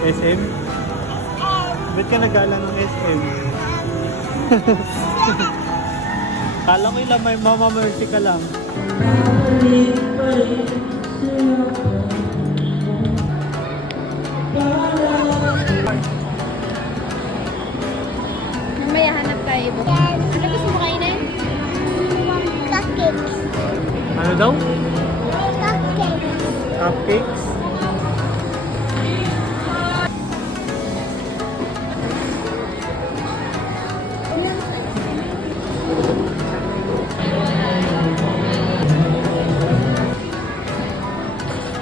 SM? Ba't ka nagala ng SM? Kala ko ilang may Mama Mercy ka lang. Mamaya hanap tayo ibo. Ano gusto mo kainin? Cupcakes. Ano daw? Cupcakes. Cupcakes?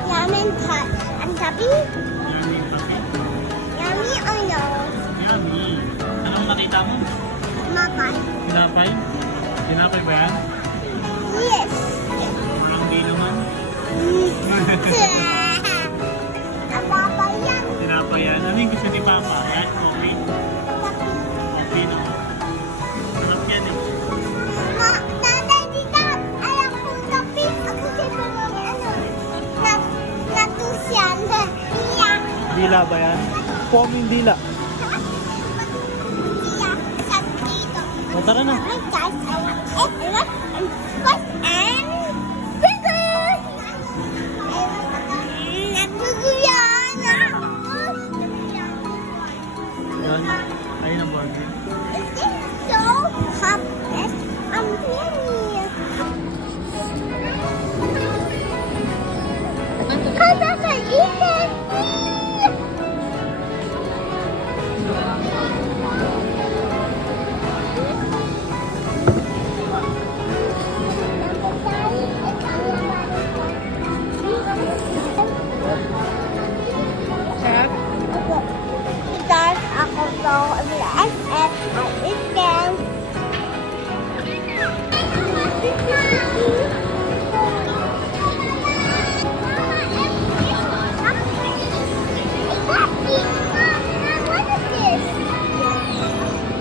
Yummy and topping. Yummy or no? Yummy. Anong nakita mo? Mapay. Tinapay? Tinapay ba yan? Yes. Parang di naman. Ang mapay yan. Tinapay yan. Ano yung gusto ni Papa? Yan? Okay. Okay no? Sarap yan eh. Tatay, dito. Alam ko topping. Ako siyempre natusyan. Iyak. Dila ba yan? Poming dila. Iyak. Sa dito. O tara na. Hi guys, I want it. First and bigger. Natutuyan. Yan. Ayun ang burger. Is this so hot? Yes, I'm really. How does I eat it? Sarap? Because ako daw relax at I eat them. What is this?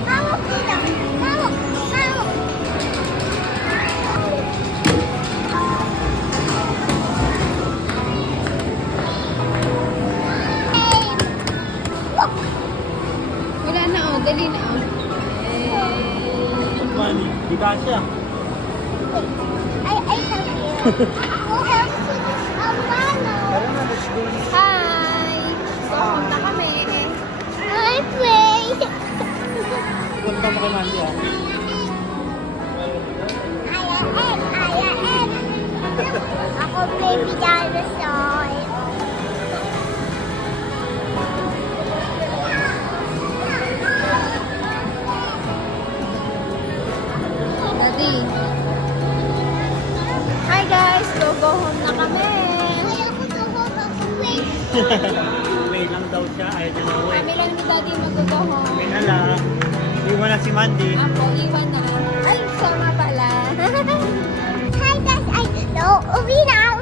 Hawak dito. Hawak. Hawak. Hey. Look. Wala na oh. Dali na oh. Money. Di kasya. I help you. Who helps you? Tara na, let's go. Hi! Pupunta kami. I pray. Punta mo kay Mandy ah. I am. Ako baby dinosaur. Daddy. Hi guys! Go home na kami. Ayoko to hold ako wait. Wait lang daw siya. Ayaw niya na wait. Kami lang ni Daddy mag-go home. Wait na lang. Iwan na si Mandy. Ako, iwan na. Ay, sama pala. Hi guys, I know. Uwi na.